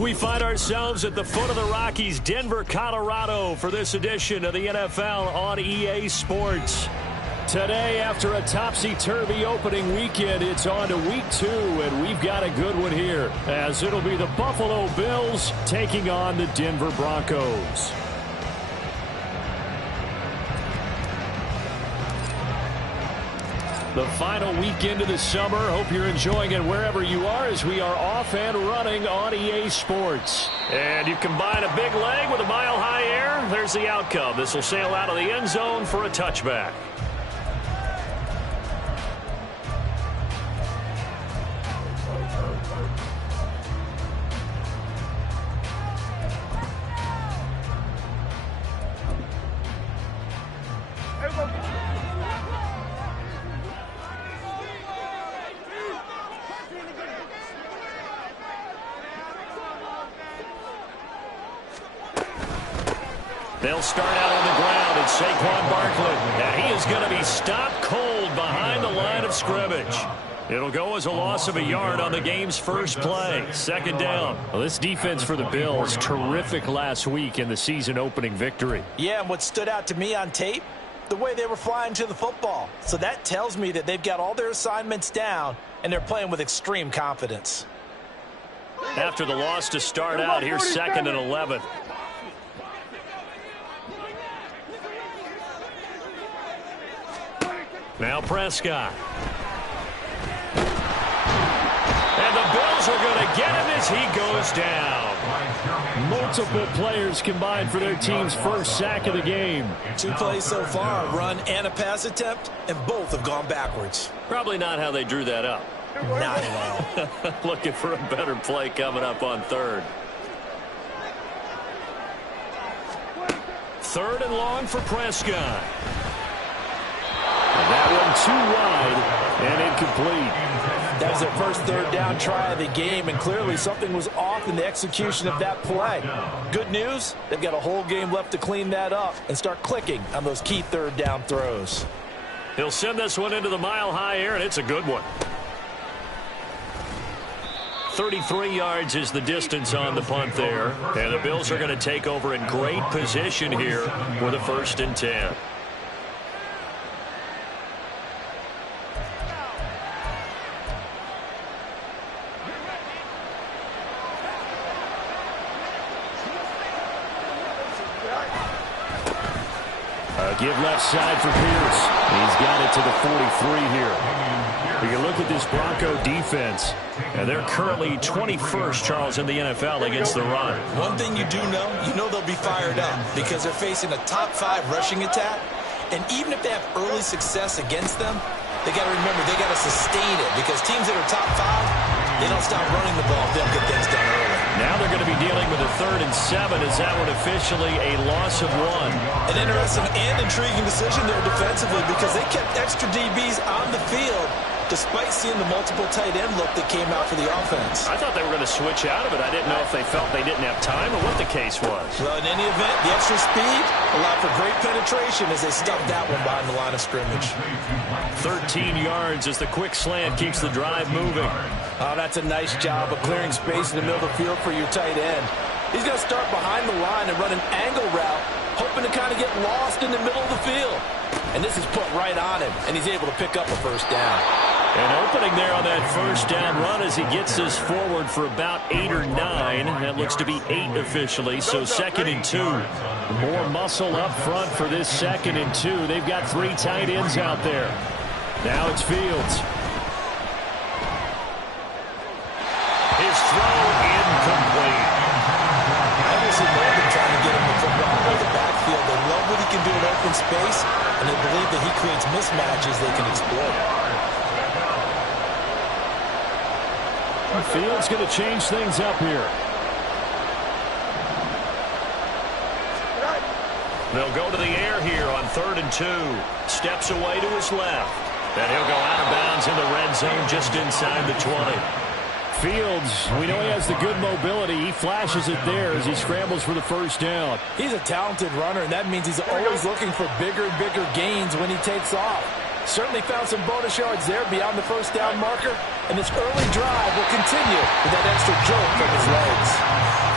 We find ourselves at the foot of the Rockies, Denver, Colorado, for this edition of the NFL on EA Sports. Today, after a topsy-turvy opening weekend, it's on to week 2, and we've got a good one here, as it'll be the Buffalo Bills taking on the Denver Broncos. The final weekend of the summer. Hope you're enjoying it wherever you are as we are off and running on EA Sports. And you combine a big leg with a mile-high air. There's the outcome. This will sail out of the end zone for a touchback. They'll start out on the ground. It's Saquon Barkley, and he is going to be stopped cold behind the line of scrimmage. It'll go as a loss of a yard on the game's first play. Second down. Well, this defense for the Bills, terrific last week in the season-opening victory. Yeah, and what stood out to me on tape, the way they were flying to the football. So that tells me that they've got all their assignments down, and they're playing with extreme confidence. After the loss to start out, here's 2nd and 11. Now Prescott. And the Bills are going to get him as he goes down. Multiple players combined for their team's first sack of the game. 2 plays so far, a run and a pass attempt, and both have gone backwards. Probably not how they drew that up. Not at all. Looking for a better play coming up on 3rd. 3rd and long for Prescott. That one too wide and incomplete. That was their first 3rd down try of the game, and clearly something was off in the execution of that play. Good news, they've got a whole game left to clean that up and start clicking on those key 3rd down throws. He'll send this one into the mile-high air, and it's a good one. 33 yards is the distance on the punt there, and the Bills are going to take over in great position here with a 1st and 10. Give left side for Pierce. He's got it to the 43 here. You look at this Bronco defense, and they're currently 21st, Charles, in the NFL against the run. One thing you do know, they'll be fired up because they're facing a top 5 rushing attack. And even if they have early success against them, they got to remember they got to sustain it because teams that are top 5, they don't stop running the ball if they don't get things done early. Now they're going to be dealing with a 3rd and 7. Is that one officially a loss of 1? An interesting and intriguing decision there defensively because they kept extra DBs on the field despite seeing the multiple tight end look that came out for the offense. I thought they were going to switch out of it. I didn't know if they felt they didn't have time or what the case was. Well, in any event, the extra speed allowed for great penetration as they stuffed that one behind the line of scrimmage. 13 yards as the quick slant keeps the drive moving. Oh, that's a nice job of clearing space in the middle of the field for your tight end. He's going to start behind the line and run an angle route, hoping to kind of get lost in the middle of the field. And this is put right on him, and he's able to pick up a 1st down. An opening there on that 1st down run as he gets this forward for about 8 or 9. That looks to be 8 officially, so 2nd and 2. More muscle up front for this 2nd and 2. They've got 3 tight ends out there. Now it's Fields. His throw incomplete. Obviously, they're trying to get him the football out of the backfield. They love what he can do in open space, and they believe that he creates mismatches they can exploit. Fields going to change things up here. They'll go to the air here on 3rd and 2. Steps away to his left. Then he'll go out of bounds in the red zone just inside the 20. Fields, we know he has the good mobility. He flashes it there as he scrambles for the 1st down. He's a talented runner, and that means he's always looking for bigger and bigger gains when he takes off. Certainly found some bonus yards there beyond the first down marker. And this early drive will continue with that extra jolt from his legs.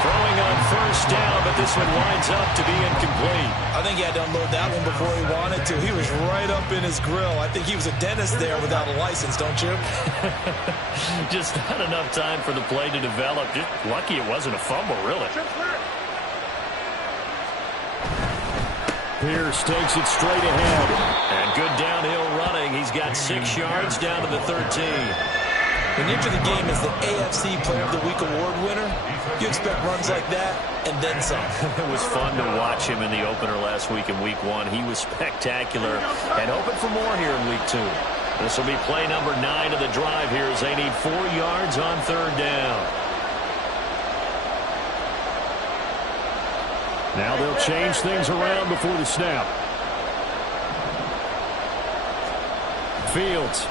Throwing on first down, but this one winds up to be incomplete. I think he had to unload that one before he wanted to. He was right up in his grill. I think he was a dentist there without a license, don't you? Just not enough time for the play to develop. Just lucky it wasn't a fumble, really. Pierce takes it straight ahead. And good downhill running. He's got 6 yards down to the 13. When you enter the game as the AFC Player of the Week award winner, you expect runs like that and then some. It was fun to watch him in the opener last week in Week 1. He was spectacular and hoping for more here in Week 2. This will be play number 9 of the drive here as they need 4 yards on third down. Now they'll change things around before the snap. Fields.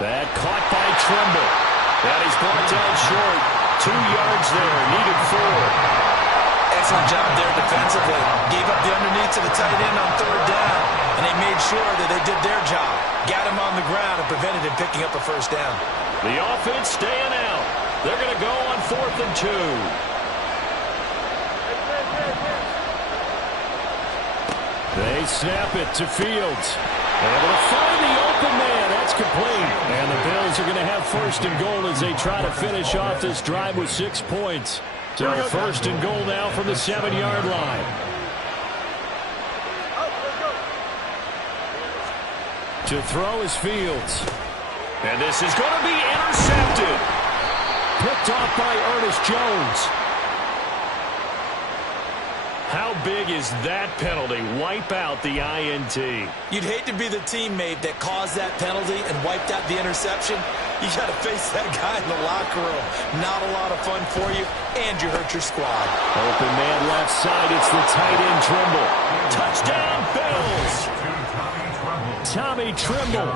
That caught by Trimble. And he's brought down short. 2 yards there. Needed 4. Excellent job there defensively. Gave up the underneath to the tight end on third down. And they made sure that they did their job. Got him on the ground and prevented him picking up a first down. The offense staying out. They're going to go on 4th and 2. They snap it to Fields. Able to find the open man. That's complete. And the Bills are going to have 1st and goal as they try to finish off this drive with 6 points. So 1st and goal now from the 7-yard line. To throw is Fields. And this is going to be intercepted. Picked off by Ernest Jones. How big is that penalty? Wipe out the INT. You'd hate to be the teammate that caused that penalty and wiped out the interception. You got to face that guy in the locker room. Not a lot of fun for you, and you hurt your squad. Open man left side. It's the tight end Trimble. Touchdown, Bills. Tommy Trimble,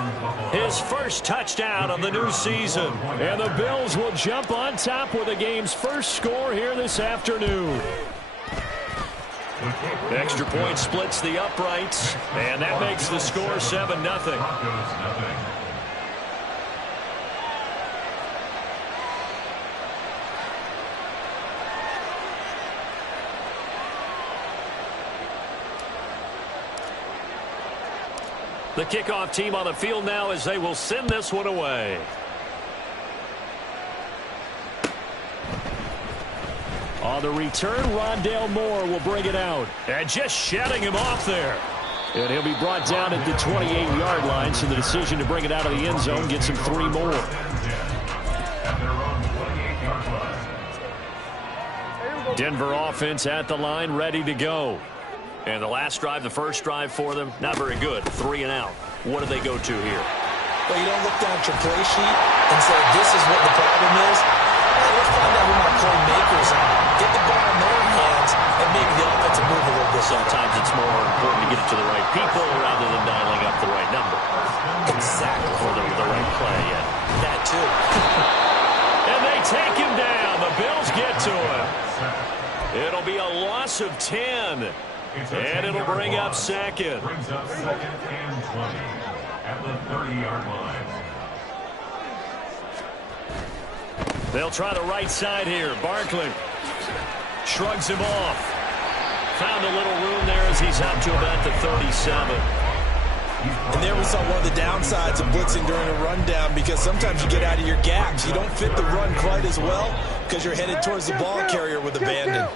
his first touchdown of the new season. And the Bills will jump on top with the game's first score here this afternoon. Extra point splits the uprights, and that makes the score 7-0. The kickoff team on the field now as they will send this one away. On the return, Rondale Moore will bring it out. And just shutting him off there. And he'll be brought down at the 28-yard line, so the decision to bring it out of the end zone gets him 3 more. Denver offense at the line, ready to go. And the last drive, the first drive for them, not very good. 3 and out. What do they go to here? Well, you don't look down at your play sheet and say, this is what the problem is. Let's find out who my playmakers are. Get the ball in their hands and maybe the offense will move a little bit. Sometimes it's more important to get it to the right people rather than dialing up the right number. Exactly. Or the right play, yeah. That too. And they take him down. The Bills get to him. It'll be a loss of 10. And it'll bring up 2nd. Brings up 2nd and 20 at the 30-yard line. They'll try the right side here. Barkley shrugs him off. Found a little room there as he's up to about the 37. And there we saw one of the downsides of blitzing during a rundown, because sometimes you get out of your gaps. You don't fit the run quite as well because you're headed towards the ball carrier with abandon.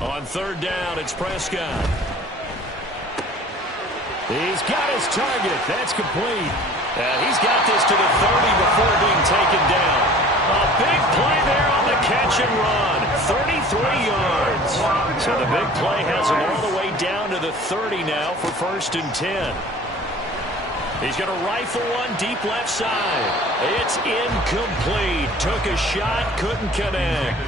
On third down, it's Prescott. He's got his target. That's complete. And he's got this to the 30 before being taken down. A big play there on the catch and run. 33 yards. So the big play has him all the way down to the 30 now for 1st and 10. He's going to rifle one deep left side. It's incomplete. Took a shot, couldn't connect.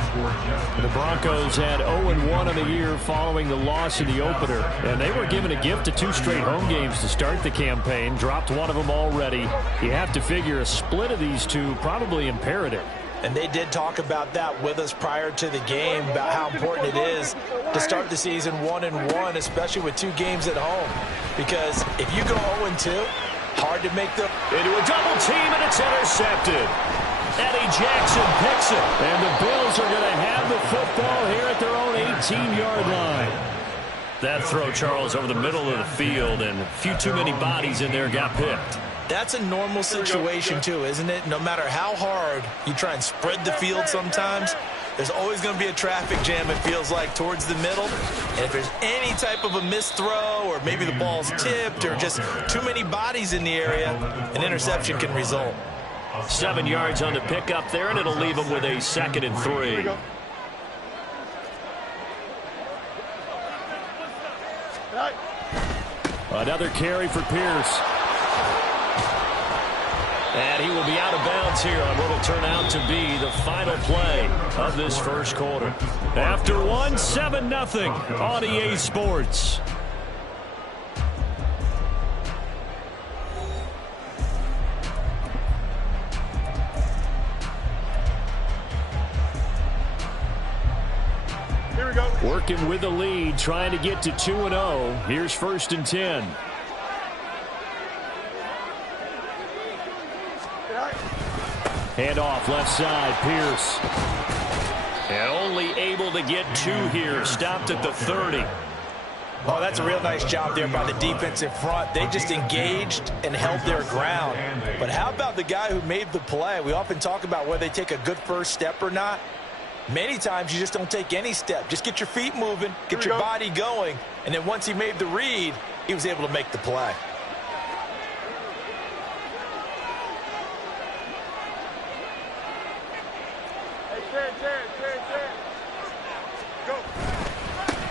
The Broncos had 0-1 in the year following the loss in the opener. And they were given a gift of 2 straight home games to start the campaign. Dropped one of them already. You have to figure a split of these two probably imperative. And they did talk about that with us prior to the game, about how important it is to start the season 1-1, especially with 2 games at home. Because if you go 0-2, hard to make the... Into a double team, and it's intercepted. Eddie Jackson picks it. And the Bills are going to have the football here at their own 18-yard line. That throw, Charles, over the middle of the field, and a few too many bodies in there got picked. That's a normal situation, too, isn't it? No matter how hard you try and spread the field sometimes, there's always going to be a traffic jam, it feels like, towards the middle. And if there's any type of a missed throw, or maybe the ball's tipped, or just too many bodies in the area, an interception can result. 7 yards on the pickup there, and it'll leave them with a 2nd and 3. Another carry for Pierce. And he will be out of bounds here on what will turn out to be the final play of this first quarter. After 7-0 on EA Sports. Here we go. Working with the lead, trying to get to 2-0. Here's 1st and 10. Hand off left side, Pierce. And only able to get 2 here. Stopped at the 30. Oh, that's a real nice job there by the defensive front. They just engaged and held their ground. But how about the guy who made the play? We often talk about whether they take a good first step or not. Many times you just don't take any step. Just get your feet moving, get your body going, and then once he made the read, he was able to make the play.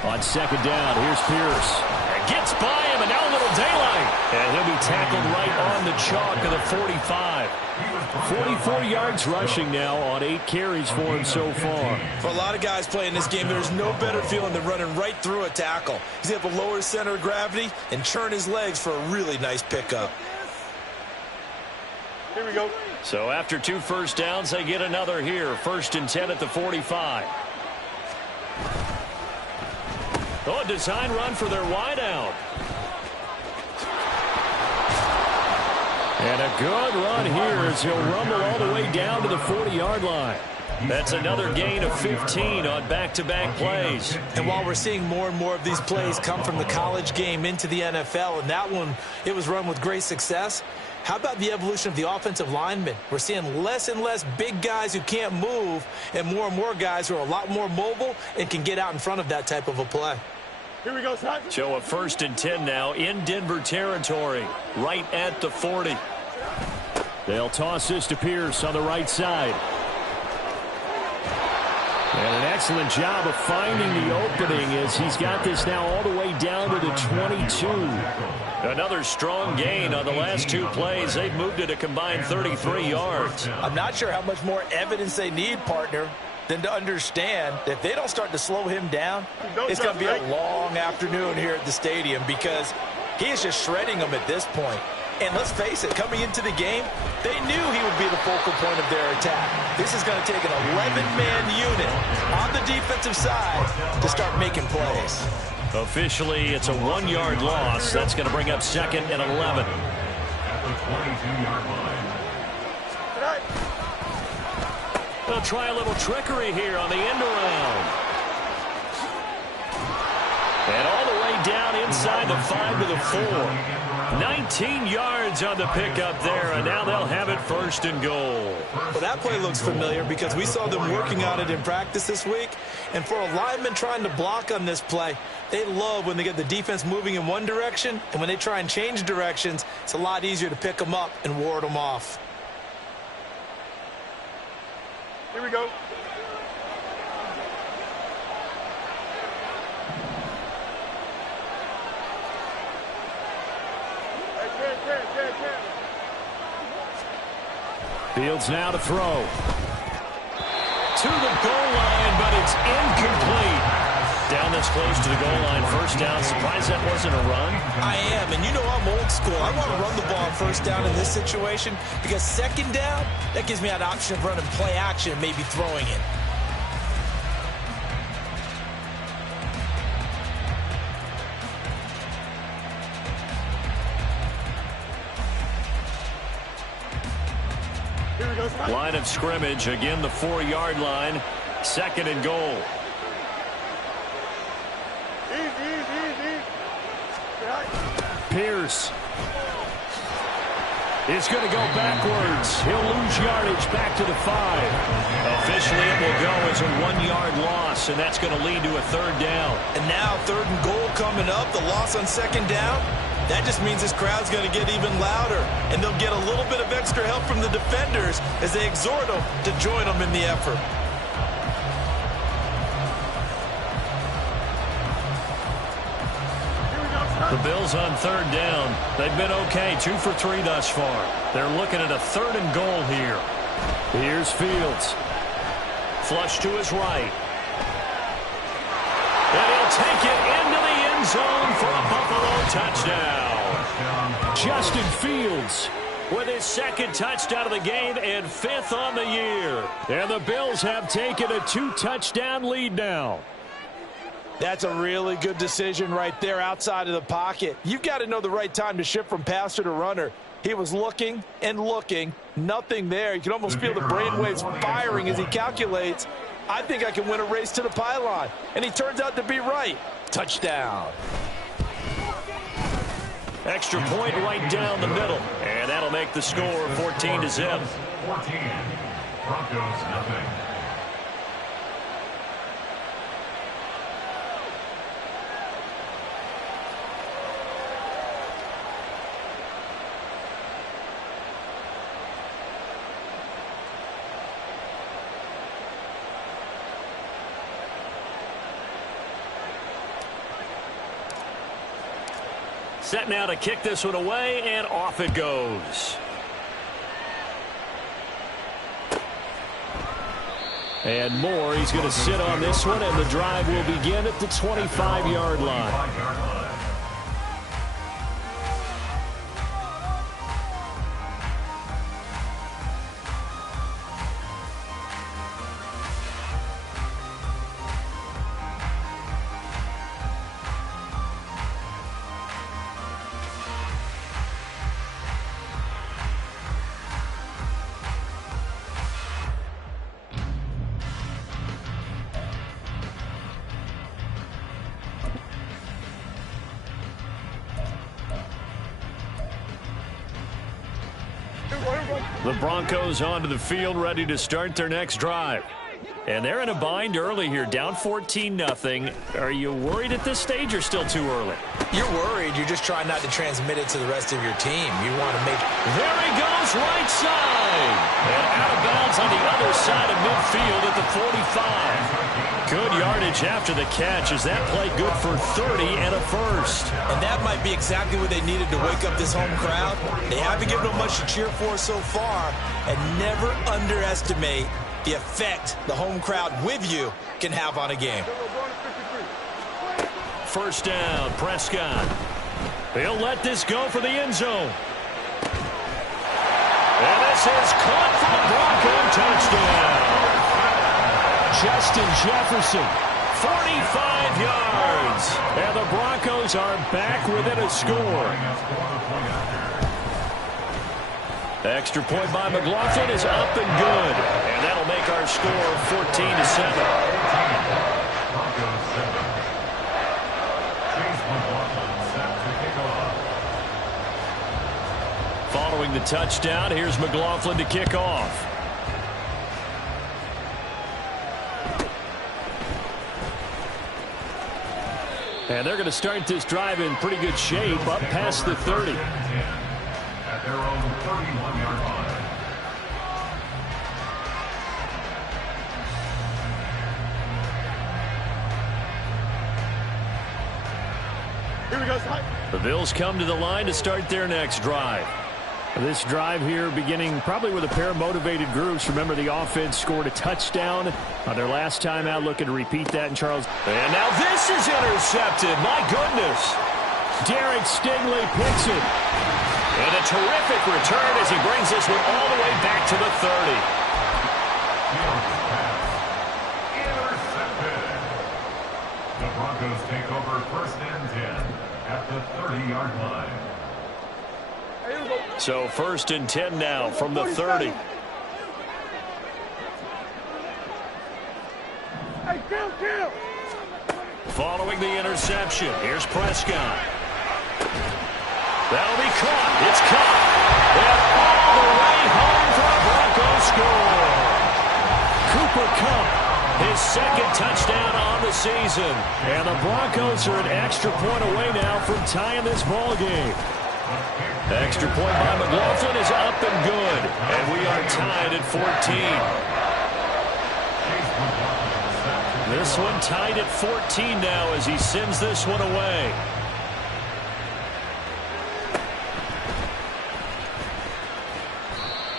On 2nd down, here's Pierce. And gets by him, and now a little daylight. And he'll be tackled right on the chalk of the 45. 44 yards rushing now on 8 carries for him so far. For a lot of guys playing this game, there's no better feeling than running right through a tackle. He's able to lower his center of gravity and churn his legs for a really nice pickup. Here we go. So after 2 first downs, they get another here. 1st and 10 at the 45. Oh, a design run for their wideout. And a good run here as he'll rumble all the way down to the 40-yard line. That's another gain of 15 on back-to-back plays. And while we're seeing more and more of these plays come from the college game into the NFL, and that one, it was run with great success, how about the evolution of the offensive linemen? We're seeing less and less big guys who can't move and more guys who are a lot more mobile and can get out in front of that type of a play. Here we go, son. So a 1st and 10 now in Denver territory, right at the 40. They'll toss this to Pierce on the right side. And an excellent job of finding the opening as he's got this now all the way down to the 22. Another strong gain on the last 2 plays. They've moved it a combined 33 yards. I'm not sure how much more evidence they need, partner, than to understand that if they don't start to slow him down, it's going to be a long afternoon here at the stadium because he is just shredding them at this point. And let's face it, coming into the game, they knew he would be the focal point of their attack. This is going to take an 11-man unit on the defensive side to start making plays. Officially, it's a 1-yard loss. That's going to bring up 2nd and 11. At the 22-yard line. They'll try a little trickery here on the end around. And all the way down inside the 5 to the 4. 19 yards on the pickup there, and now they'll have it 1st and goal. Well, that play looks familiar because we saw them working on it in practice this week. And for a lineman trying to block on this play, they love when they get the defense moving in one direction, and when they try and change directions, it's a lot easier to pick them up and ward them off. Here we go. Fields now to throw. To the goal line, but it's incomplete. down this close to the goal line. First down. Surprised that wasn't a run. I am, and you know I'm old school. I want to run the ball on first down in this situation because second down, that gives me an option of running play action and maybe throwing it. Line of scrimmage, again the 4-yard line. Second and goal. Easy. Pierce is going to go backwards. He'll lose yardage back to the 5. Officially, it will go as a 1-yard loss, and that's going to lead to a third down. And now third and goal coming up. The loss on second down. That just means this crowd's going to get even louder, and they'll get a little bit of extra help from the defenders as they exhort them to join them in the effort. The Bills on third down. They've been okay, 2 for 3 thus far. They're looking at a third and goal here. Here's Fields. Flush to his right. And he'll take it into the end zone for a Buffalo touchdown. Justin Fields with his second touchdown of the game and 5th on the year. And the Bills have taken a 2-touchdown lead now. That's a really good decision right there outside of the pocket. You've got to know the right time to shift from passer to runner. He was looking and looking, nothing there. You can almost feel the brainwaves firing as he calculates, I think I can win a race to the pylon. And he turns out to be right. Touchdown. Extra point right down the middle. And that'll make the score 14-0. 14. Broncos nothing. Set now to kick this one away, and off it goes. And Moore, he's going to sit on this one, and the drive will begin at the 25-yard line. The Broncos onto the field, ready to start their next drive. And they're in a bind early here, down 14-0. Are you worried at this stage or still too early? You're worried. You're just trying not to transmit it to the rest of your team. You want to make... There he goes, right side. And out of bounds on the other side of midfield at the 45. Good yardage after the catch. Is that play good for 30 and a first? And that might be exactly what they needed to wake up this home crowd. They haven't given them much to cheer for so far. And never underestimate the effect the home crowd with you can have on a game. First down, Prescott. He'll let this go for the end zone. And this is caught for the Bronco touchdown. Justin Jefferson, 45 yards. And the Broncos are back within a score. Extra point by McLaughlin is up and good. And that'll make our score 14-7. Following the touchdown, here's McLaughlin to kick off. And they're going to start this drive in pretty good shape, up past the 30. At their own 31-yard line. Here we go, Ty. The Bills come to the line to start their next drive. This drive here beginning probably with a pair of motivated groups. Remember, the offense scored a touchdown on their last time out. Looking to repeat that in Charles. And now this is intercepted. My goodness. Derek Stingley picks it. And a terrific return as he brings this one all the way back to the 30. Intercepted. The Broncos take over 1st and 10 at the 30-yard line. So 1st and 10 now from the 30. Hey, kill. Following the interception, here's Prescott. That'll be caught. It's caught. And all the way home for a Broncos score. Cooper Kupp, his 2nd touchdown on the season. And the Broncos are an extra point away now from tying this ball game. Extra point by McLaughlin is up and good. And we are tied at 14. This one tied at 14 now as he sends this one away.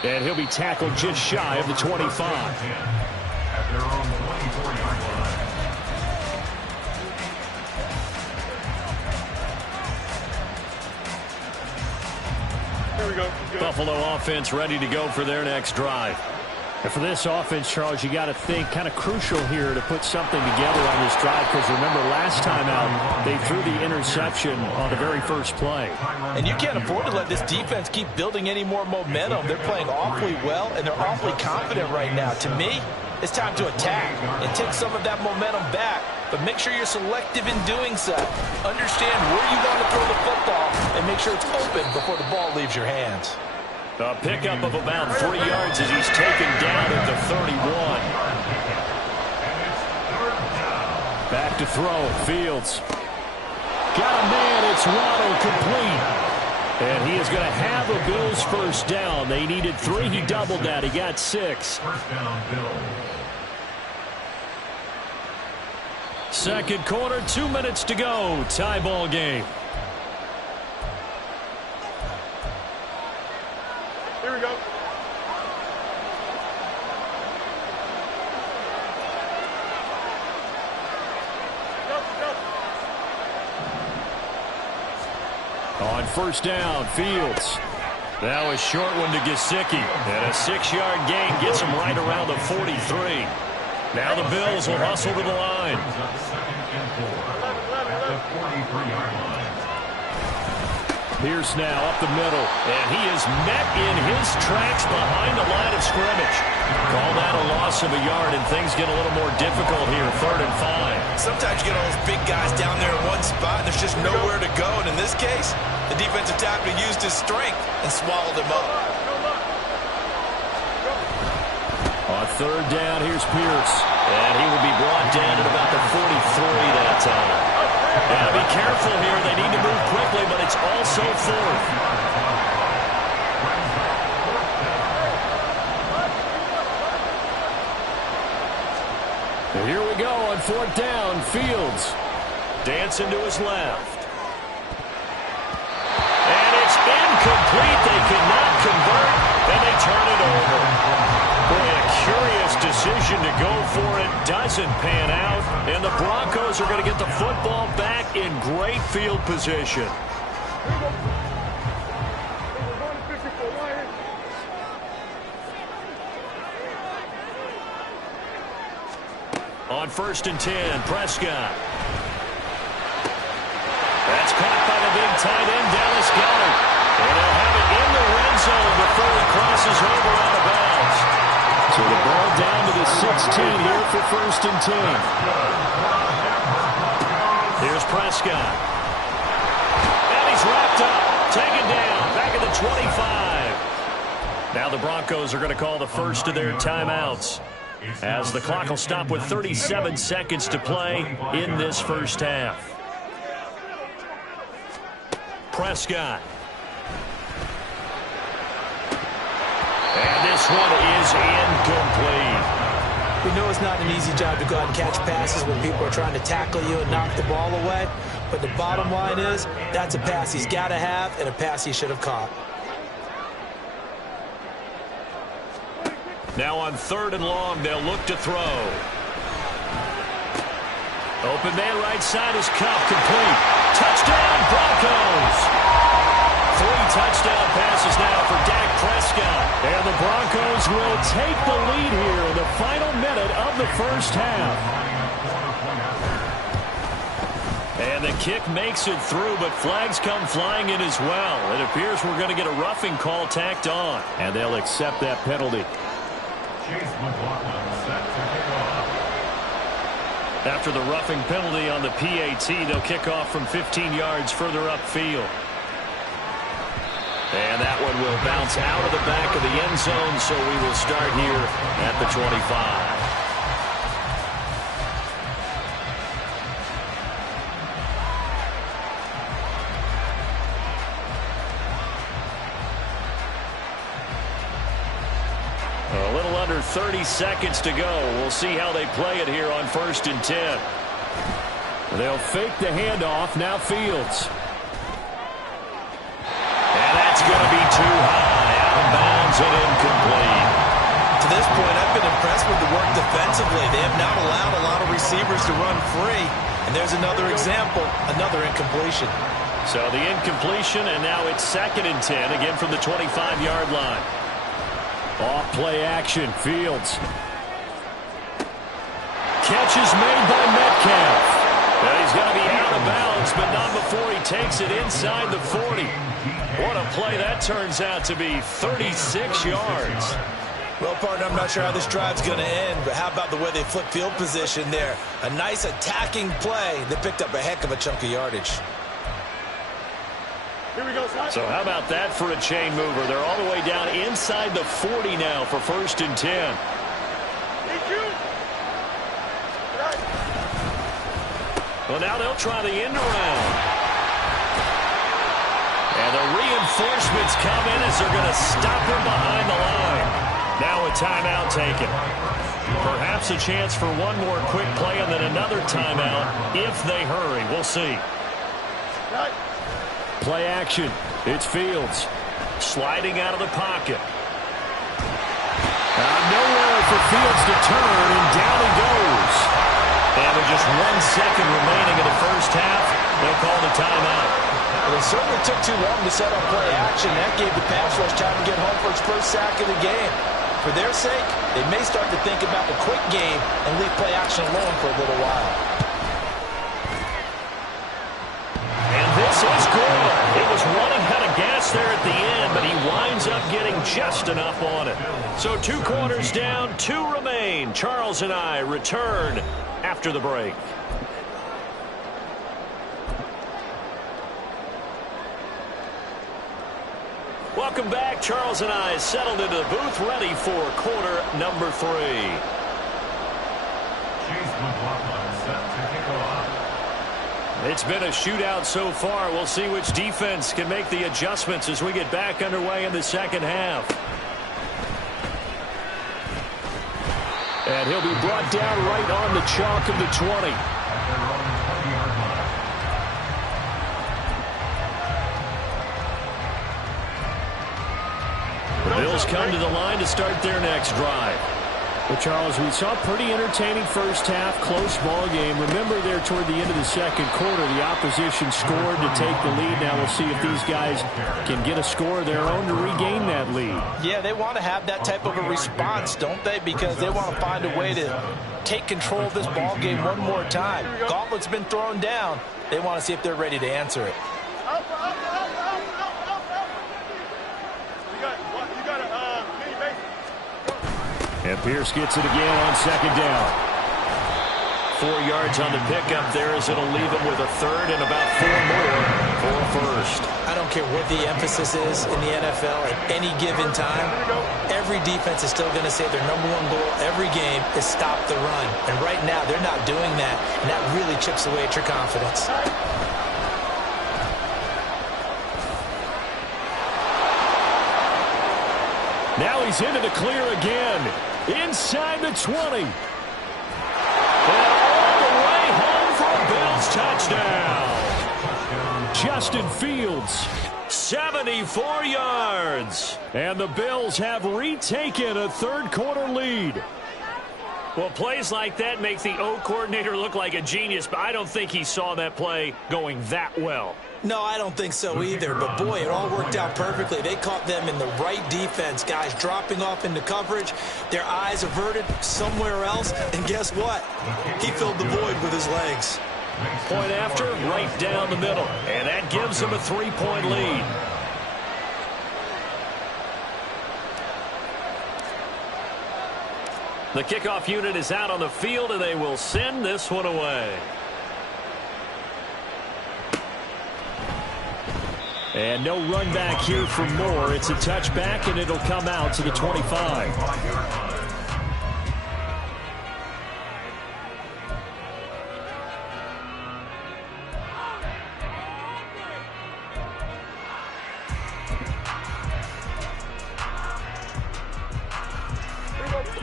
And he'll be tackled just shy of the 25. At their own 24-yard line. Here we go. Buffalo offense ready to go for their next drive. And for this offense, Charles, you got to think kind of crucial here to put something together on this drive, because remember last time out they threw the interception on the very first play. And you can't afford to let this defense keep building any more momentum. They're playing awfully well, and they're awfully confident right now. To me, it's time to attack and take some of that momentum back. But make sure you're selective in doing so. Understand where you want to throw the football and make sure it's open before the ball leaves your hands. A pickup of about 3 yards as he's taken down at the 31. Back to throw. Fields. Got a man. It's Waddle complete. And he is going to have a Bills first down. They needed 3. He doubled that. He got 6. First down, Bills. Second quarter, 2 minutes to go. Tie ball game. Here we go. On first down, Fields. Now a short one to Gesicki. And a 6-yard gain gets him right around the 43. Now the Bills will hustle to the line. Brings up 2nd and 4 at the 43-yard line. Pierce now up the middle, and he is met in his tracks behind the line of scrimmage. Call that a loss of a yard, and things get a little more difficult here, 3rd and 5. Sometimes you get all those big guys down there in one spot, and there's just nowhere to go. And in this case, the defensive tackle used his strength and swallowed him up. On 3rd down, here's Pierce, and he will be brought down at about the 43 that time. Got to be careful here. They need to move quickly, but it's also 4th. And here we go on 4th down. Fields dancing to his left. And it's incomplete. They cannot convert, and they turn it over. Boy, a curious decision to go for it. Doesn't pan out, and the Broncos are going to get the football back in great field position. On 1st and 10, Prescott. That's caught by the big tight end, Dallas Goedert. And they'll have it in the red zone before he crosses over out of bounds. So the ball down to the 16 here for 1st and 10. Here's Prescott. And he's wrapped up. Taken down. Back at the 25. Now the Broncos are going to call the first of their timeouts, as the clock will stop with 37 seconds to play in this first half. Prescott. And this one is incomplete. We know it's not an easy job to go out and catch passes when people are trying to tackle you and knock the ball away. But the bottom line is, that's a pass he's got to have and a pass he should have caught. Now on 3rd and long, they'll look to throw. Open man right side is cuffed, complete. Touchdown, Broncos. 3 touchdown passes now for Dak Prescott. And the Broncos will take the lead here in the final minute of the first half. And the kick makes it through, but flags come flying in as well. It appears we're going to get a roughing call tacked on, and they'll accept that penalty. After the roughing penalty on the PAT, they'll kick off from 15 yards further upfield. And that one will bounce out of the back of the end zone, so we will start here at the 25. A little under 30 seconds to go. We'll see how they play it here on 1st and 10. They'll fake the handoff. Now Fields. And that's going to be too high. Out of bounds and incomplete. To this point, I've been impressed with the work defensively. They have not allowed a lot of receivers to run free. And there's another example, another incompletion. So the incompletion, and now it's 2nd and 10, again from the 25-yard line. Off play action, Fields. Catch is made by Metcalf. And he's going to be out of bounds, but not before he takes it inside the 40. What a play that turns out to be, 36 yards. Well, partner, I'm not sure how this drive's going to end, but how about the way they flip field position there? A nice attacking play that picked up a heck of a chunk of yardage. Here we go, son. So how about that for a chain mover? They're all the way down inside the 40 now for 1st and 10. Well, now they'll try the end around. And the reinforcements come in as they're going to stop him behind the line. Now a timeout taken. Perhaps a chance for one more quick play and then another timeout if they hurry. We'll see. Play action. It's Fields. Sliding out of the pocket. Nowhere for Fields to turn, and down he goes. And with just 1 second remaining in the first half, they'll call the timeout. Well, it certainly took too long to set up play action. That gave the pass rush time to get home for its first sack of the game. For their sake, they may start to think about the quick game and leave play action alone for a little while. And this is good. It was running out of gas there at the end, but he winds up getting just enough on it. So 2 quarters down, 2 remain. Charles and I return after the break. Welcome back. Charles and I settled into the booth, ready for quarter number 3. It's been a shootout so far. We'll see which defense can make the adjustments as we get back underway in the second half. And he'll be brought down right on the chalk of the 20. The Bills come to the line to start their next drive. Well, Charles, we saw a pretty entertaining first half, close ball game. Remember there toward the end of the second quarter, the opposition scored to take the lead. Now we'll see if these guys can get a score of their own to regain that lead. Yeah, they want to have that type of a response, don't they? Because they want to find a way to take control of this ball game one more time. Gauntlet's been thrown down. They want to see if they're ready to answer it. And Pierce gets it again on second down. 4 yards on the pickup there as it'll leave him with a third and about 4 more for a first. I don't care what the emphasis is in the NFL at any given time. Every defense is still going to say their #1 goal every game is stop the run. And right now they're not doing that, and that really chips away at your confidence. Now he's into the clear again. Inside the 20. And all the way home for a Bills touchdown. Justin Fields 74 yards. And the Bills have retaken a third-quarter lead. Well, plays like that make the O coordinator look like a genius, but I don't think he saw that play going that well. No, I don't think so either. But, boy, it all worked out perfectly. They caught them in the right defense. Guys dropping off into coverage, their eyes averted somewhere else. And guess what? He filled the void with his legs. Point after, right down the middle. And that gives them a 3-point lead. The kickoff unit is out on the field, and they will send this one away. And no run back here for Moore. It's a touchback, and it'll come out to the 25.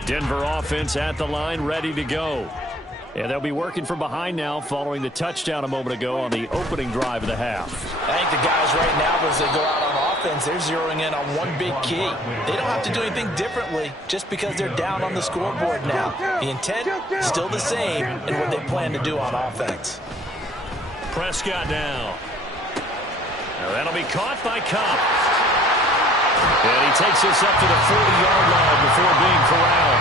Denver offense at the line, ready to go. And they'll be working from behind now following the touchdown a moment ago on the opening drive of the half. I think the guys right now, as they go out on offense, they're zeroing in on one big key. They don't have to do anything differently just because they're down on the scoreboard now. The intent is still the same in what they plan to do on offense. Prescott now. Now that'll be caught by Cobb. And he takes us up to the 40-yard line before being corralled.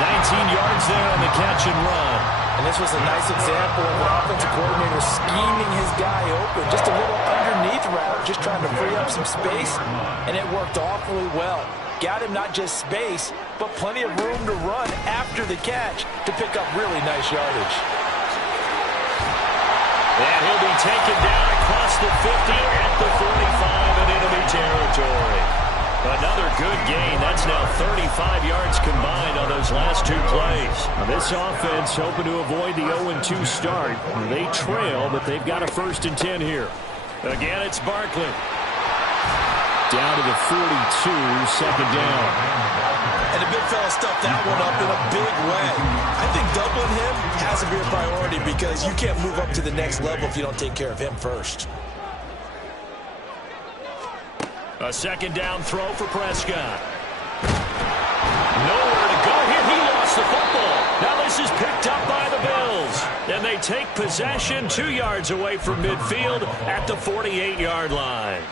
19 yards there on the catch and run. And this was a nice example of an offensive coordinator scheming his guy open. Just a little underneath route, just trying to free up some space, and it worked awfully well. Got him not just space, but plenty of room to run after the catch to pick up really nice yardage. And he'll be taken down across the 50 at the 45 in enemy territory. Another good gain. That's now 35 yards combined on those last two plays. Now this offense hoping to avoid the 0-2 start. They trail, but they've got a 1st and 10 here. Again, it's Barkley. Down to the 42, 2nd down. And the big fella stuffed that one up in a big way. I think doubling him has to be a priority because you can't move up to the next level if you don't take care of him first. A 2nd down throw for Prescott. Nowhere to go here. He lost the football. Now this is picked up by the Bills. And they take possession 2 yards away from midfield at the 48-yard line.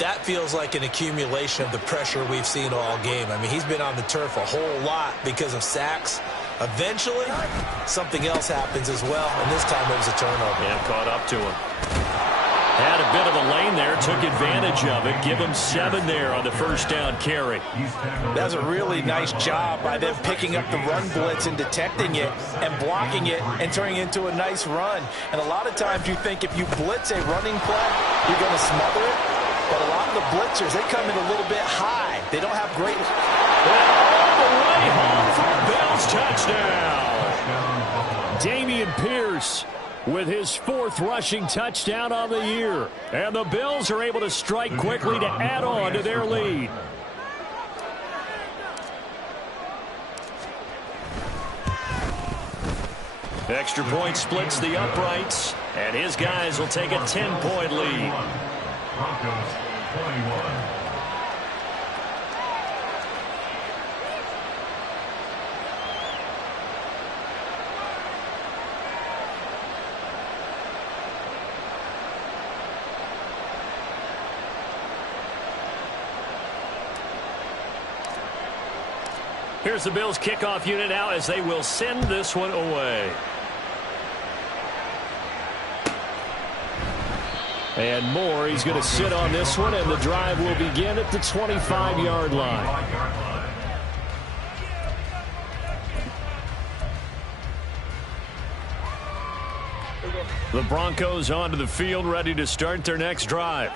That feels like an accumulation of the pressure we've seen all game. I mean, he's been on the turf a whole lot because of sacks. Eventually, something else happens as well, and this time it was a turnover. Yeah, caught up to him. Had a bit of a lane there, took advantage of it. Give him 7 there on the 1st down carry. That's a really nice job by them picking up the run blitz and detecting it and blocking it and turning it into a nice run. And a lot of times you think if you blitz a running play, you're going to smother it. But a lot of the blitzers, they come in a little bit high. They don't have great... And all the way home for a Bills touchdown. Dameon Pierce with his 4th rushing touchdown on the year. And the Bills are able to strike quickly to add on to their lead. Extra point splits the uprights, and his guys will take a 10-point lead. Broncos 21. Here's the Bills kickoff unit now as they will send this one away. And Moore, he's going to sit on this one, and the drive will begin at the 25-yard line. The Broncos onto the field, ready to start their next drive.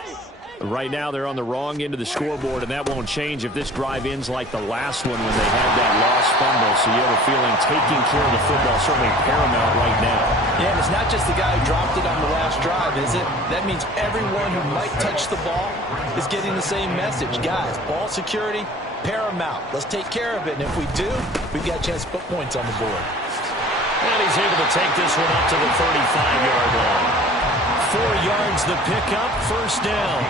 Right now, they're on the wrong end of the scoreboard, and that won't change if this drive ends like the last one when they had that lost fumble. So you have a feeling taking care of the football is certainly paramount right now. Yeah, and it's not just the guy who dropped it on the last drive, is it? That means everyone who might touch the ball is getting the same message. Guys, ball security, paramount. Let's take care of it, and if we do, we've got a chance to put points on the board. And he's able to take this one up to the 35-yard line. yards the pickup, first down.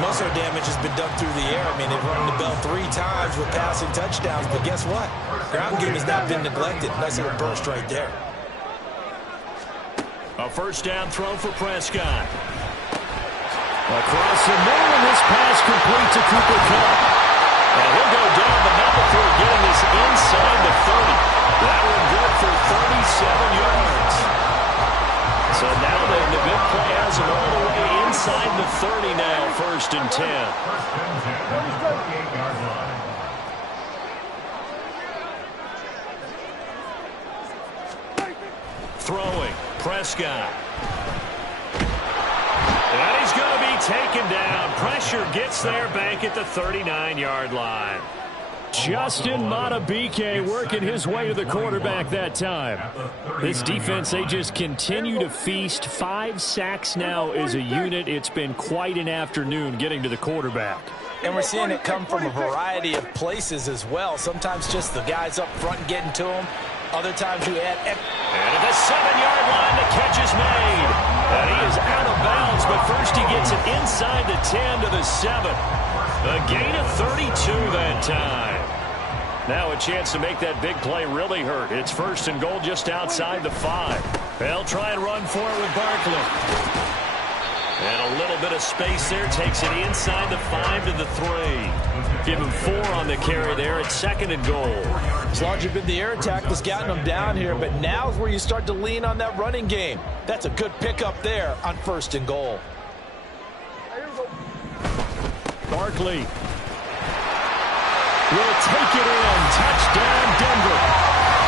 Most of their damage has been done through the air. I mean, they've rung the bell 3 times with passing touchdowns, but guess what? Ground game has not been neglected. Nice little burst right there. A first down throw for Prescott. Across the middle, and this pass complete to Cooper Kupp. And he'll go down, but not before getting this inside the 30. That one good for 37 yards. So now the big play has him all the way inside the 30 now, first and 10. Throwing, Prescott. And he's going to be taken down. Pressure gets there back at the 39-yard line. Justin Bbtv working his way to the quarterback that time. This defense, they just continue to feast. 5 sacks now as a unit. It's been quite an afternoon getting to the quarterback. And we're seeing it come from a variety of places as well. Sometimes just the guys up front getting to them. Other times you add... And at the 7-yard line, the catch is made. And he is out of bounds, but first he gets it inside the 10 to the 7. A gain of 32 that time. Now a chance to make that big play really hurt. It's first and goal just outside the 5. They'll try and run for it with Barkley. And a little bit of space there. Takes it inside the 5 to the 3. Give him 4 on the carry there at second and goal. As long as you've been the air attack that's gotten them down here, but now's where you start to lean on that running game. That's a good pickup there on first and goal. Barkley will take it in. Touchdown, Denver.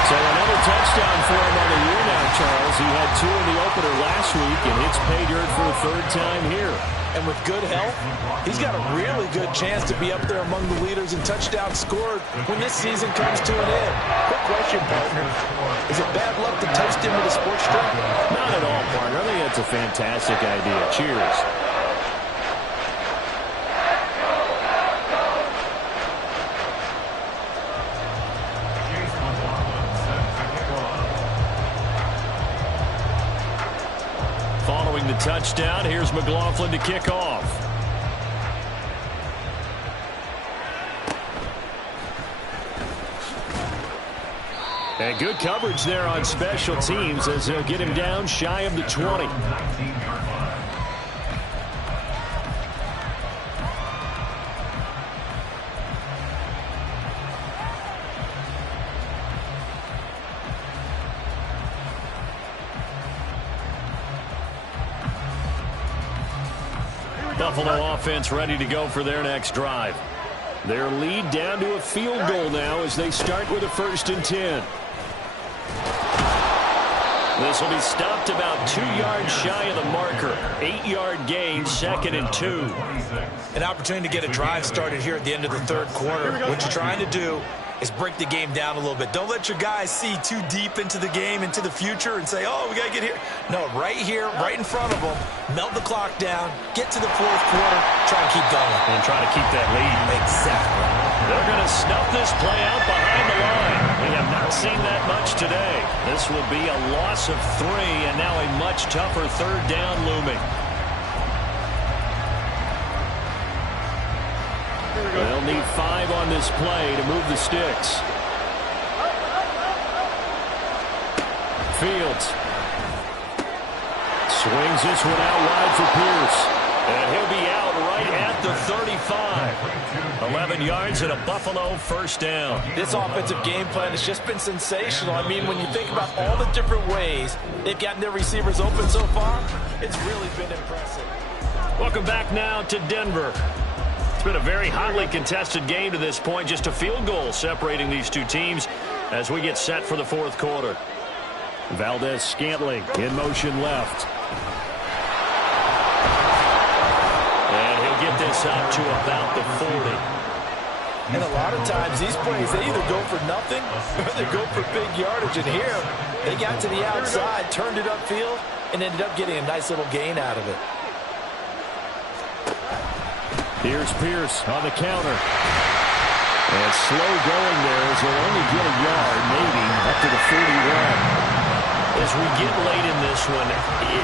So another touchdown for him on the year now, Charles. He had 2 in the opener last week, and it's pay dirt for a 3rd time here. And with good health, he's got a really good chance to be up there among the leaders in touchdowns scored when this season comes to an end. Quick question, partner. Is it bad luck to toast him with a sports drink? Not at all, partner. I think that's a fantastic idea. Cheers. Following the touchdown, here's McLaughlin to kick off. And good coverage there on special teams as they'll get him down shy of the 20. Buffalo offense ready to go for their next drive. Their lead down to a field goal now as they start with a 1st and 10. This will be stopped about 2 yards shy of the marker. 8-yard gain, 2nd and 2. An opportunity to get a drive started here at the end of the 3rd quarter. What you're trying to do is break the game down a little bit. Don't let your guys see too deep into the game, into the future, and say, oh, we got to get here. No, right here, right in front of them, melt the clock down, get to the 4th quarter, try and keep going. And try to keep that lead. Exactly. They're going to snuff this play out behind the line. We have not seen that much today. This will be a loss of 3, and now a much tougher 3rd down looming. They'll need 5 on this play to move the sticks. Fields swings this one out wide for Pierce. And he'll be out right at the 35. 11 yards and a Buffalo 1st down. This offensive game plan has just been sensational. I mean, when you think about all the different ways they've gotten their receivers open so far, it's really been impressive. Welcome back now to Denver. It's been a very hotly contested game to this point. Just a field goal separating these two teams as we get set for the 4th quarter. Valdez-Scantling in motion left. And he'll get this out to about the 40. And a lot of times these plays, they either go for nothing or they go for big yardage. And here, they got to the outside, turned it upfield, and ended up getting a nice little gain out of it. Here's Pierce on the counter. And slow going there as he'll only get a yard, maybe, up to the 41. as we get late in this one,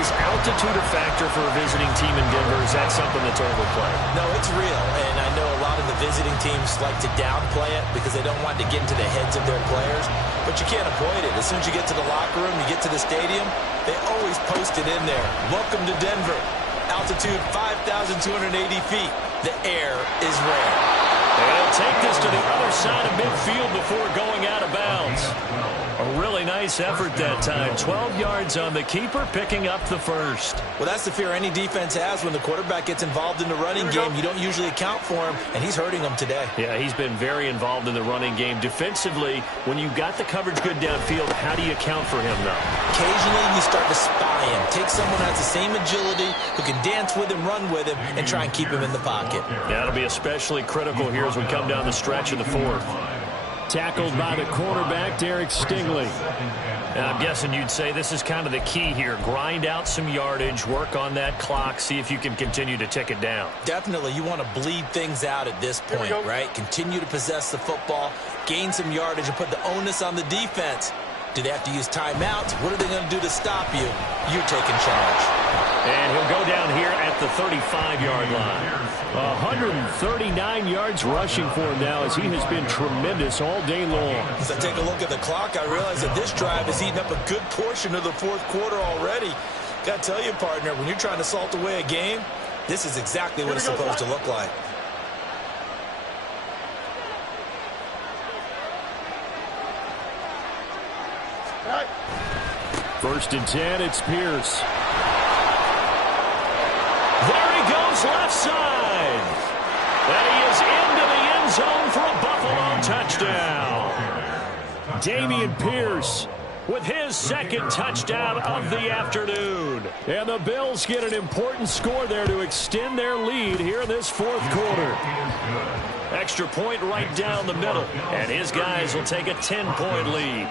is altitude a factor for a visiting team in Denver? Is that something that's overplayed? No, it's real, and I know a lot of the visiting teams like to downplay it because they don't want to get into the heads of their players, but you can't avoid it. As soon as you get to the locker room, you get to the stadium, they always post it in there. Welcome to Denver. Altitude 5,280 feet. The air is rare. And he'll take this to the other side of midfield before going out of bounds. A really nice effort that time. 12 yards on the keeper, picking up the first. Well, that's the fear any defense has when the quarterback gets involved in the running game. You don't usually account for him, and he's hurting them today. Yeah, he's been very involved in the running game. Defensively, when you got the coverage good downfield, how do you account for him, though? Occasionally, you start to spy him. Take someone who has the same agility, who can dance with him, run with him, and try and keep him in the pocket. That'll be especially critical here as we come down the stretch of the fourth. Tackled by the cornerback, Derek Stingley. And I'm guessing you'd say this is kind of the key here. Grind out some yardage, work on that clock, see if you can continue to tick it down. Definitely, you want to bleed things out at this point, right? Continue to possess the football, gain some yardage, and put the onus on the defense. Do they have to use timeouts? What are they going to do to stop you? You're taking charge. And he'll go down here at the 35-yard line. 139 yards rushing for him now as he has been tremendous all day long. As I take a look at the clock, I realize that this drive has eaten up a good portion of the fourth quarter already. Got to tell you, partner, when you're trying to salt away a game, this is exactly what it's supposed to look like. First and 10, it's Pierce. There he goes, left side. And he is into the end zone for a Buffalo touchdown. Dameon Pierce with his second touchdown of the afternoon. And the Bills get an important score there to extend their lead here in this fourth quarter. Extra point right down the middle. And his guys will take a 10-point lead.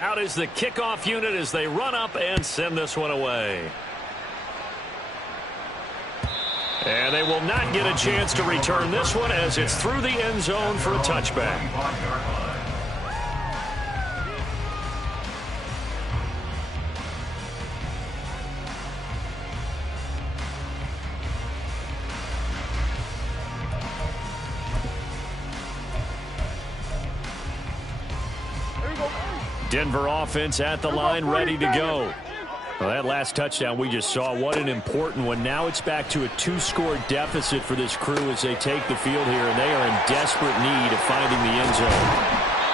Out is the kickoff unit as they run up and send this one away. And they will not get a chance to return this one as it's through the end zone for a touchback. Denver offense at the line, ready to go. Well, that last touchdown we just saw, what an important one. Now it's back to a two-score deficit for this crew as they take the field here, and they are in desperate need of finding the end zone.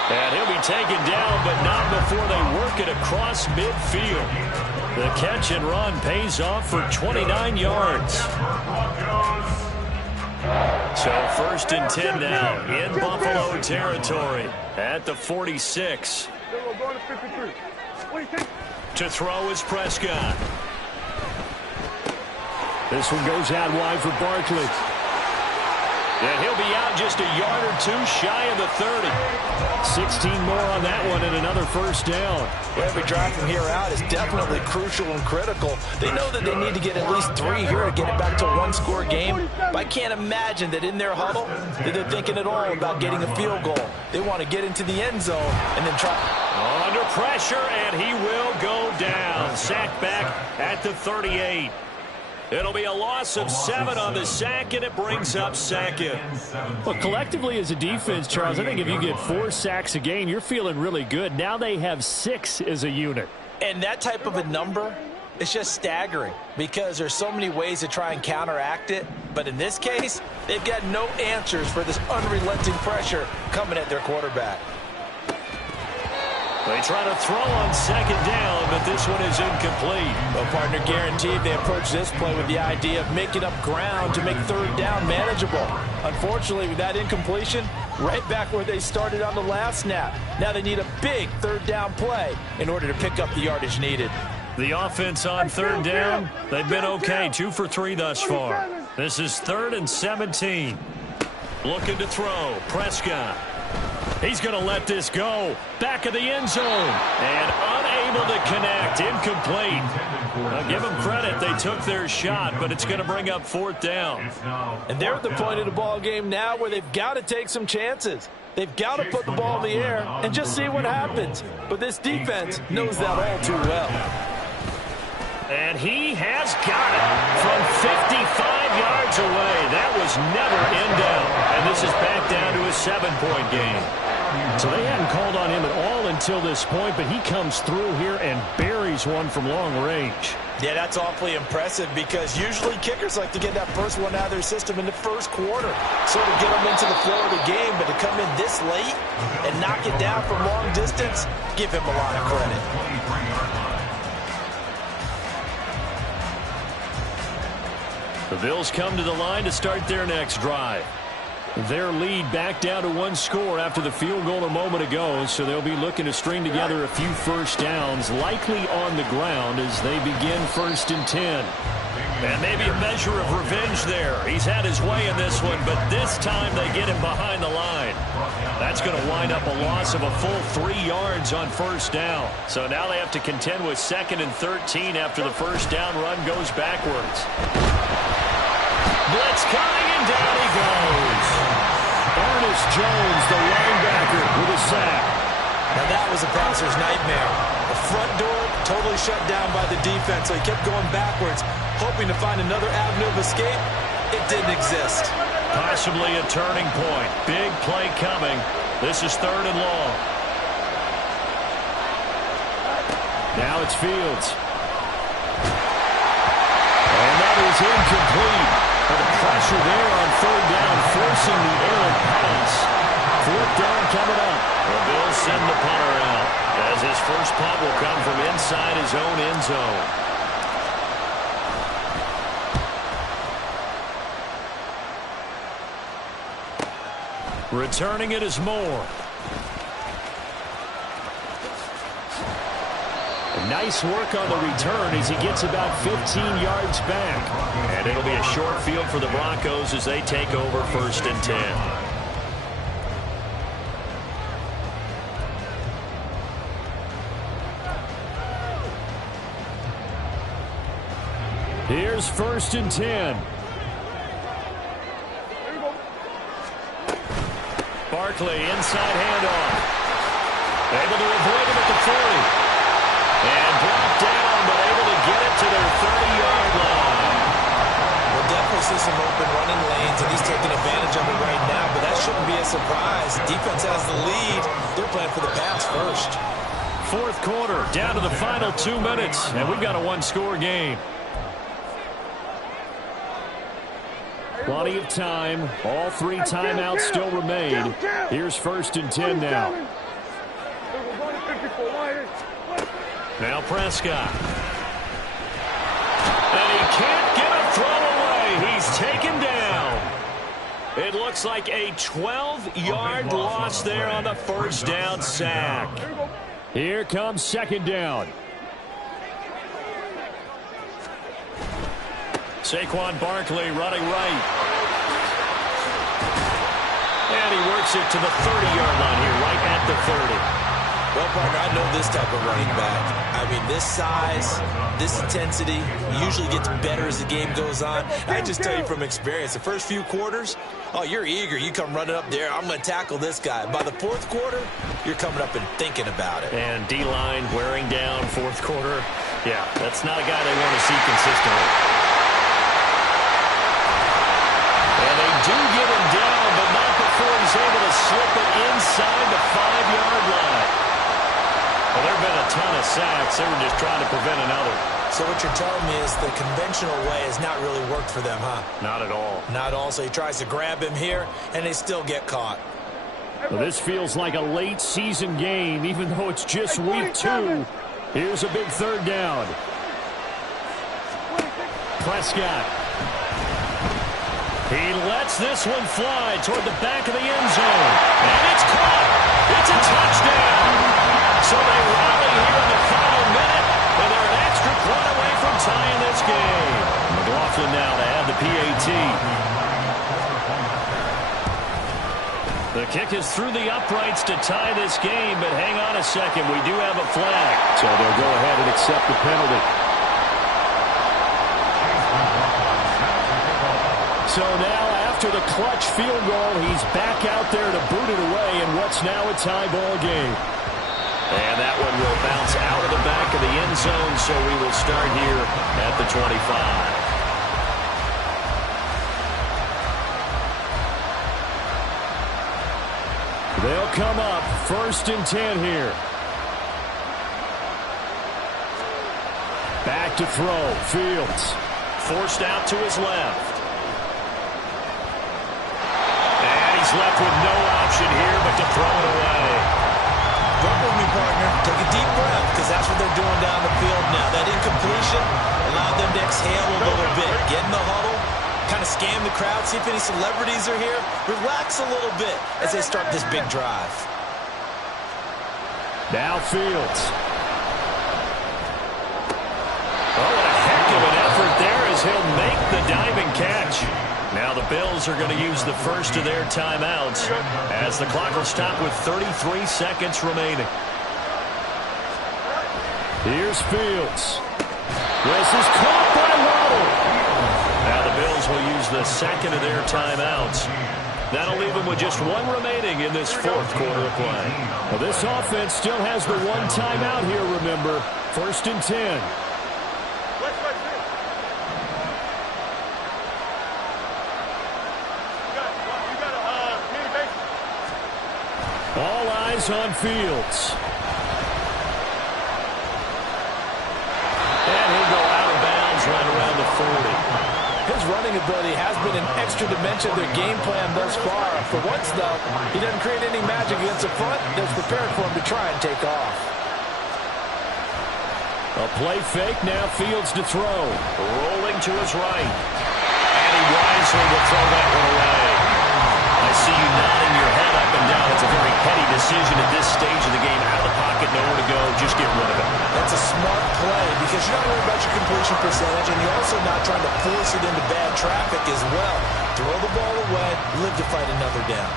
And he'll be taken down, but not before they work it across midfield. The catch and run pays off for 29 yards. So first and 10 now in Buffalo territory at the 46. To throw is Prescott. This one goes out wide for Barkley. And he'll be out just a yard or two shy of the 30. 16 more on that one and another first down. Every drive from here out is definitely crucial and critical. They know that they need to get at least 3 here to get it back to a one-score game. But I can't imagine that in their huddle that they're thinking at all about getting a field goal. They want to get into the end zone and then try. Under pressure, and he will go down. Sacked back at the 38. It'll be a loss of 7 on the sack, and it brings up second. Well, collectively as a defense, Charles, I think if you get 4 sacks a game, you're feeling really good. Now they have 6 as a unit. And that type of a number, it's just staggering because there's so many ways to try and counteract it. But in this case, they've got no answers for this unrelenting pressure coming at their quarterback. They try to throw on second down, but this one is incomplete. Well, partner, guaranteed they approach this play with the idea of making up ground to make third down manageable. Unfortunately, with that incompletion, right back where they started on the last snap. Now they need a big third down play in order to pick up the yardage needed. The offense on third down, they've been okay, 2 for 3 thus far. This is 3rd and 17. Looking to throw, Prescott. He's going to let this go. Back of the end zone. And Unable to connect. Incomplete. Now give them credit. They took their shot, but it's going to bring up 4th down. And they're at the point of the ball game now where they've got to take some chances. They've got to put the ball in the air and just see what happens. But this defense knows that all too well. And he has got it from 55 yards away. That was never in doubt. And this is back down to a 7-point game. So they hadn't called on him at all until this point, but he comes through here and buries one from long range. Yeah, that's awfully impressive because usually kickers like to get that first one out of their system in the first quarter, sort of get them into the flow of the game, but to come in this late and knock it down from long distance, give him a lot of credit. The Bills come to the line to start their next drive. Their lead back down to 1 score after the field goal a moment ago, so they'll be looking to string together a few first downs, likely on the ground as they begin 1st and 10. And maybe a measure of revenge there. He's had his way in this one, but this time they get him behind the line. That's going to wind up a loss of a full 3 yards on 1st down. So now they have to contend with 2nd and 13 after the first down run goes backwards. Blitz coming, and down he goes. Ernest Jones, the linebacker, with a sack. Now that was a passer's nightmare. The front door totally shut down by the defense, so he kept going backwards, hoping to find another avenue of escape. It didn't exist. Possibly a turning point. Big play coming. This is 3rd and long. Now it's Fields. And that is incomplete. But the pressure there on 3rd down, forcing the errant pass. 4th down coming up. The Bills send the punter out, as his first punt will come from inside his own end zone. Returning it is Moore. Nice work on the return as he gets about 15 yards back. And it'll be a short field for the Broncos as they take over 1st and 10. Here's 1st and 10. Barkley, inside handoff. Able to avoid him at the 40. And brought down, but able to get it to their 30-yard line. We'll definitely see some open running lanes, and he's taking advantage of it right now, but that shouldn't be a surprise. Defense has the lead. They're playing for the pass first. 4th quarter, down to the final 2 minutes, and we've got a 1-score game. Plenty of time. All 3 timeouts still remain. Here's 1st and 10 now. Now Prescott. And he can't get a throw away. He's taken down. It looks like a 12-yard loss there on the first down sack. Here comes 2nd down. Saquon Barkley running right. And he works it to the 30-yard line here, right at the 30. Well, partner, I know this type of running back. I mean, this size, this intensity usually gets better as the game goes on. I just tell you from experience, the first few quarters, oh, you're eager. You come running up there. I'm going to tackle this guy. By the 4th quarter, you're coming up and thinking about it. And D-line wearing down 4th quarter. Yeah, that's not a guy they want to see consistently. And they do get him down, but not before he's able to slip it inside the 5-yard line. Well, there have been a ton of sacks. They were just trying to prevent another. So what you're telling me is the conventional way has not really worked for them, huh? Not at all. Not all. So he tries to grab him here, and they still get caught. Well, this feels like a late season game, even though it's just week 2. Here's a big 3rd down. Prescott. He lets this one fly toward the back of the end zone. And it's caught. It's a touchdown. So they rally here in the final minute, and they're an extra point away from tying this game. McLaughlin now to add the PAT. The kick is through the uprights to tie this game, but hang on a second. We do have a flag. So they'll go ahead and accept the penalty. So now, after the clutch field goal, he's back out there to boot it away in what's now a tie ball game. And that one will bounce out of the back of the end zone, so we will start here at the 25. They'll come up 1st and 10 here. Back to throw. Fields. Forced out to his left. And he's left with no option here but to throw it away. Jump with me, partner. Take a deep breath, because that's what they're doing down the field now. That incompletion allowed them to exhale a little bit. Get in the huddle, kind of scan the crowd, see if any celebrities are here. Relax a little bit as they start this big drive. Now Fields. Oh, what a heck of an effort there as he'll make the diving catch. Now the Bills are going to use the first of their timeouts as the clock will stop with 33 seconds remaining. Here's Fields. This is caught by Waddle. Now the Bills will use the second of their timeouts. That'll leave them with just one remaining in this 4th quarter of play. Well, this offense still has the one timeout here, remember. 1st and 10. All eyes on Fields. And he'll go out of bounds right around the 40. His running ability has been an extra dimension of their game plan thus far. For once, though, he doesn't create any magic against the front that's prepared for him to try and take off. A play fake, now Fields to throw. Rolling to his right. And he wisely will throw that one away. I see you nodding your head up and down. It's a very heady decision at this stage of the game. Out of the pocket, nowhere to go. Just get rid of it. That's a smart play because you're not worried about your completion percentage, and you're also not trying to force it into bad traffic as well. Throw the ball away, live to fight another down.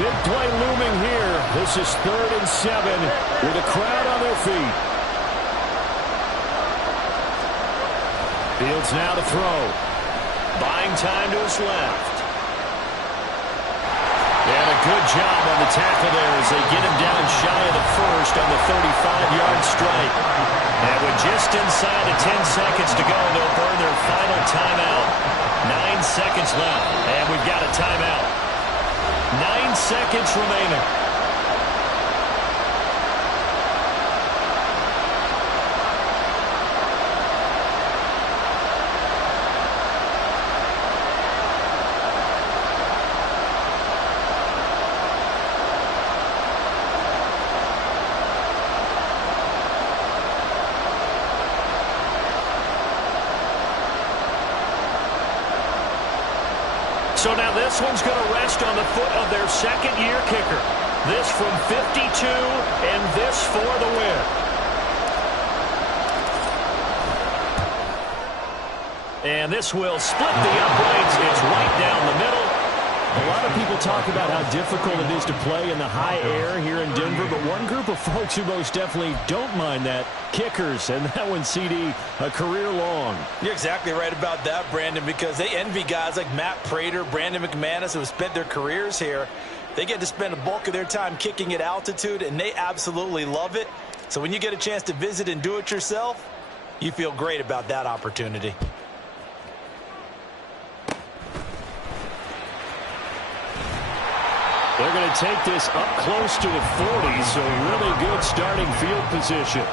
Big play looming here. This is 3rd and 7 with a crowd on their feet. Fields now to throw. Buying time to his left. And a good job on the tackle there as they get him down shy of the first on the 35-yard strike. And with just inside of 10 seconds to go, they'll burn their final timeout. 9 seconds left, and we've got a timeout. 9 seconds remaining. So now this one's going to rest on the foot of their second-year kicker. This from 52, and this for the win. And this will split the uprights. It's right down the middle. A lot of people talk about how difficult it is to play in the high air here in Denver, but one group of folks who most definitely don't mind that, kickers, and that one, CD, a career long. You're exactly right about that, Brandon, because they envy guys like Matt Prater, Brandon McManus, who have spent their careers here. They get to spend a bulk of their time kicking at altitude, and they absolutely love it. So when you get a chance to visit and do it yourself, you feel great about that opportunity. They're going to take this up close to the 40, so really good starting field position.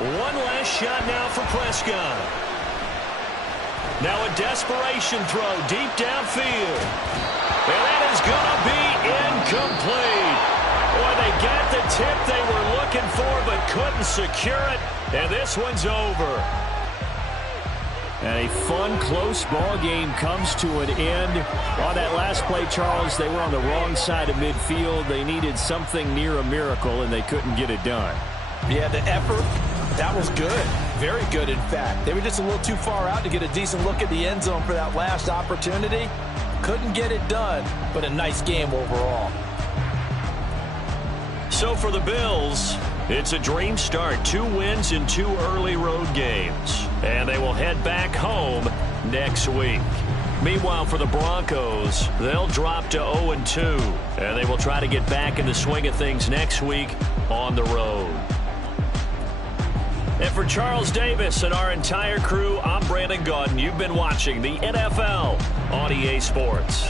One last shot now for Prescott. Now a desperation throw deep downfield. And that is going to be incomplete. Boy, they got the tip they were looking for but couldn't secure it. And this one's over. And a fun, close ball game comes to an end. On that last play, Charles, they were on the wrong side of midfield. They needed something near a miracle, and they couldn't get it done. Yeah, the effort, that was good. Very good, in fact. They were just a little too far out to get a decent look at the end zone for that last opportunity. Couldn't get it done, but a nice game overall. So for the Bills, it's a dream start. 2 wins in 2 early road games. And they will head back home next week. Meanwhile, for the Broncos, they'll drop to 0-2. And they will try to get back in the swing of things next week on the road. And for Charles Davis and our entire crew, I'm Brandon Gaudin. You've been watching the NFL on EA Sports.